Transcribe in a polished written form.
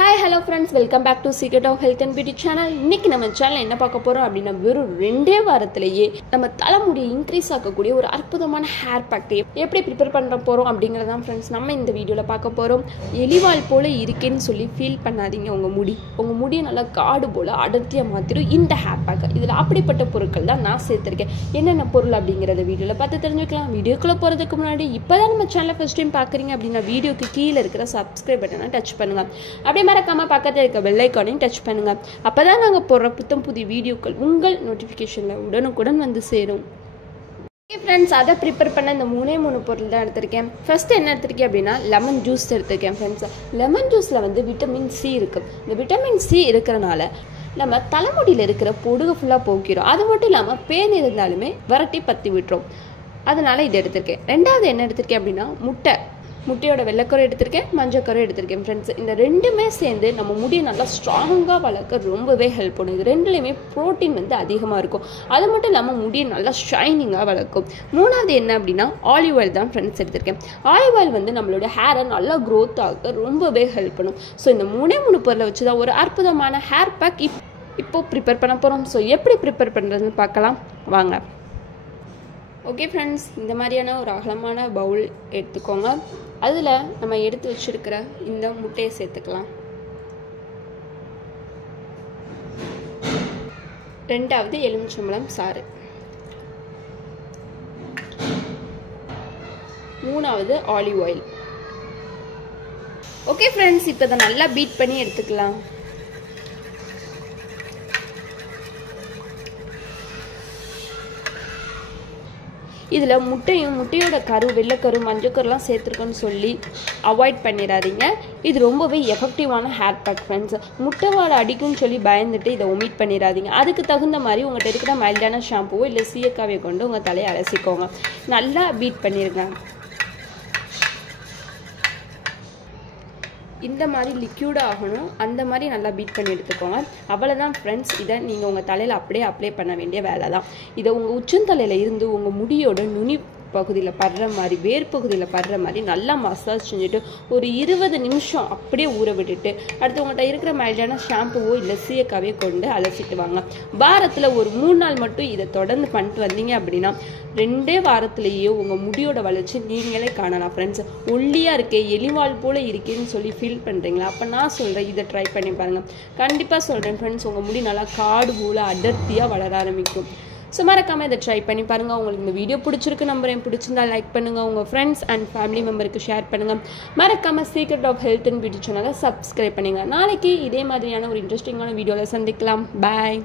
Hi, hello friends, welcome back to Secret of Health and Beauty channel. இன்னைக்கு நம்ம சேனல்ல என்ன பார்க்க போறோம் அப்படினா வெறும் 2 வாரத்திலேயே நம்ம தலைமுடி இன்க்ரீஸ் ஆகக்கூடிய ஒரு அற்புதமான ஹேர் பேக் எப்படி ப்ரிப்பேர் பண்ண போறோம் அப்படிங்கறத தான் फ्रेंड्स நம்ம இந்த வீடியோல பார்க்க போறோம். எலிவால் போல இருக்கேன்னு சொல்லி ஃபீல் பண்ணாதீங்க. உங்க முடி நல்லா காடு போல அடர்த்தியா மாத்திரும் இந்த ஹேர் பேக். இதுல அப்படிப்பட்ட பொருட்கள் தான் நான் சேர்த்திருக்கேன். என்னென்ன பொருள் அப்படிங்கறத வீடியோல பார்த்து தெரிஞ்சுக்கலாம். வீடியோக்குள்ள போறதுக்கு முன்னாடி இப்போதான் நம்ம சேனலை ஃபர்ஸ்ட் டைம் பார்க்கறீங்க அப்படினா வீடியோக்கு கீழ இருக்கிற subscribe பட்டனை டச் பண்ணுங்க. அப்படியே மறக்காம பக்கத்துல இருக்க பெல் ஐகானையும் டச் பண்ணுங்க. அப்பதான் நாங்க போடுற புதிய வீடியோக்கள் உங்கள் நோட்டிபிகேஷன்ல உடனுக்குடன் வந்து சேரும். ஓகே फ्रेंड्स, அதை ப்ரிப்பேர் பண்ண இந்த மூணு பொருள் தான் எடுத்திருக்கேன். ஃபர்ஸ்ட் என்ன எடுத்திருக்கேன் அப்படின்னா லெமன் ஜூஸ் எடுத்திருக்கேன் फ्रेंड्स. லெமன் ஜூஸ்ல வந்து விட்டமின் சி இருக்கு. இந்த விட்டமின் சி இருக்கறனால நம்ம தலைமுடியில இருக்கிற பொடுகு ஃபுல்லா போக்கிரும். அது மட்டும் இல்லாம பேன் இருந்தாலுமே வரட்டி பத்தி விட்டுரும். அதனால இது எடுத்திருக்கேன். ரெண்டாவது என்ன எடுத்திருக்கேன் அப்படின்னா முட்டையோட வெள்ளைக்கரு எடுத்திருக்கேன், மஞ்சக்கரு எடுத்திருக்கேன் ஃப்ரெண்ட்ஸ். இந்த ரெண்டுமே சேர்ந்து நம்ம முடியை நல்லா ஸ்ட்ராங்காக வளர்க்க ரொம்பவே ஹெல்ப் பண்ணும். இது ரெண்டுலேயுமே ப்ரோட்டீன் வந்து அதிகமாக இருக்கும். அது மட்டும் இல்லாமல் முடியை நல்லா ஷைனிங்காக வளர்க்கும். மூணாவது என்ன அப்படின்னா ஆலிவ் ஆயில் தான் ஃப்ரெண்ட்ஸ் எடுத்திருக்கேன். ஆலிவ் ஆயில் வந்து நம்மளோட ஹேரை நல்லா க்ரோத் ஆக ரொம்பவே ஹெல்ப் பண்ணும். ஸோ இந்த மூணு பொருளை வச்சு தான் ஒரு அற்புதமான ஹேர் பேக் இப்போ ப்ரிப்பேர் பண்ண போகிறோம். ஸோ எப்படி ப்ரிப்பேர் பண்ணுறதுன்னு பார்க்கலாம் வாங்க. ஓகே ஃப்ரெண்ட்ஸ், இந்த மாதிரியான ஒரு அகலமான பவுல் எடுத்துக்கோங்க. அதில் நம்ம எடுத்து வச்சிருக்கிற இந்த முட்டையை சேர்த்துக்கலாம். ரெண்டாவது எலுமிச்சம்பழம் சாறு, மூணாவது ஆலிவ் ஆயில். ஓகே ஃப்ரெண்ட்ஸ், இப்போ இதை நல்லா பீட் பண்ணி எடுத்துக்கலாம். இதில் முட்டையோட கரு, வெள்ளைக்கரு, மஞ்சக்கருலாம் சேர்த்துருக்கோன்னு சொல்லி அவாய்ட் பண்ணிடாதீங்க. இது ரொம்பவே எஃபெக்டிவான ஹேர் பேக் ஃப்ரெண்ட்ஸ். முட்டை வாடை அடிக்கும்னு சொல்லி பயந்துட்டு இதை ஒமிட் பண்ணிடாதீங்க. அதுக்கு தகுந்த மாதிரி உங்கள்கிட்ட இருக்கிற மைல்டான ஷாம்புவோ இல்லை சீயக்காவையை கொண்டு உங்கள் தலையை அலசிக்கோங்க. நல்லா பீட் பண்ணிடுங்க. இந்த மாதிரி லிக்யூட் ஆகணும், அந்த மாதிரி நல்லா பீட் பண்ணி எடுத்துக்கோங்க. அவ்வளோதான் ஃப்ரெண்ட்ஸ். இதை நீங்கள் உங்கள் தலையில் அப்படியே அப்ளை பண்ண வேண்டிய வேலை தான். இதை உங்கள் உச்சந்தலையில் இருந்து உங்கள் முடியோட நுனி பகுதியில் படுற மாதிரி, வேர் பகுதியில் படுற மாதிரி நல்லா மசாஜ் செஞ்சுட்டு ஒரு 20 நிமிஷம் அப்படியே ஊற விட்டுட்டு அடுத்து உங்கள்கிட்ட இருக்கிற மைல்டான ஷாம்புவோ இல்லை சீயக்காவையோ கொண்டு அலசிட்டு வாங்க. வாரத்தில் ஒரு 3 நாள் மட்டும் இதை தொடர்ந்து பண்ணிட்டு வந்தீங்க அப்படின்னா 2 வாரத்திலேயே உங்கள் முடியோட வளர்ச்சி நீங்களே காணலாம் ஃப்ரெண்ட்ஸ். ஒல்லியாக இருக்கே, எலிவால் போல இருக்கேன்னு சொல்லி ஃபீல் பண்ணுறீங்களா? அப்போ நான் சொல்கிறேன், இதை ட்ரை பண்ணி பாருங்கள். கண்டிப்பாக சொல்கிறேன் ஃப்ரெண்ட்ஸ், உங்கள் முடி நல்லா காடு போல அடர்த்தியாக வளர ஆரம்பிக்கும். ஸோ மறக்காமல் இதை ட்ரை பண்ணி பாருங்கள். உங்களுக்கு இந்த வீடியோ பிடிச்சிருக்கு நம்புறேன். பிடிச்சிருந்தா லைக் பண்ணுங்கள், உங்கள் ஃப்ரெண்ட்ஸ் அண்ட் ஃபேமிலி மெம்பருக்கு ஷேர் பண்ணுங்கள். மறக்காமல் secret of health and beauty சேனலை சப்ஸ்கிரைப் பண்ணுங்கள். நாளைக்கு இதே மாதிரியான ஒரு இன்ட்ரெஸ்டிங்கான வீடியோவில் சந்திக்கலாம். பாய்.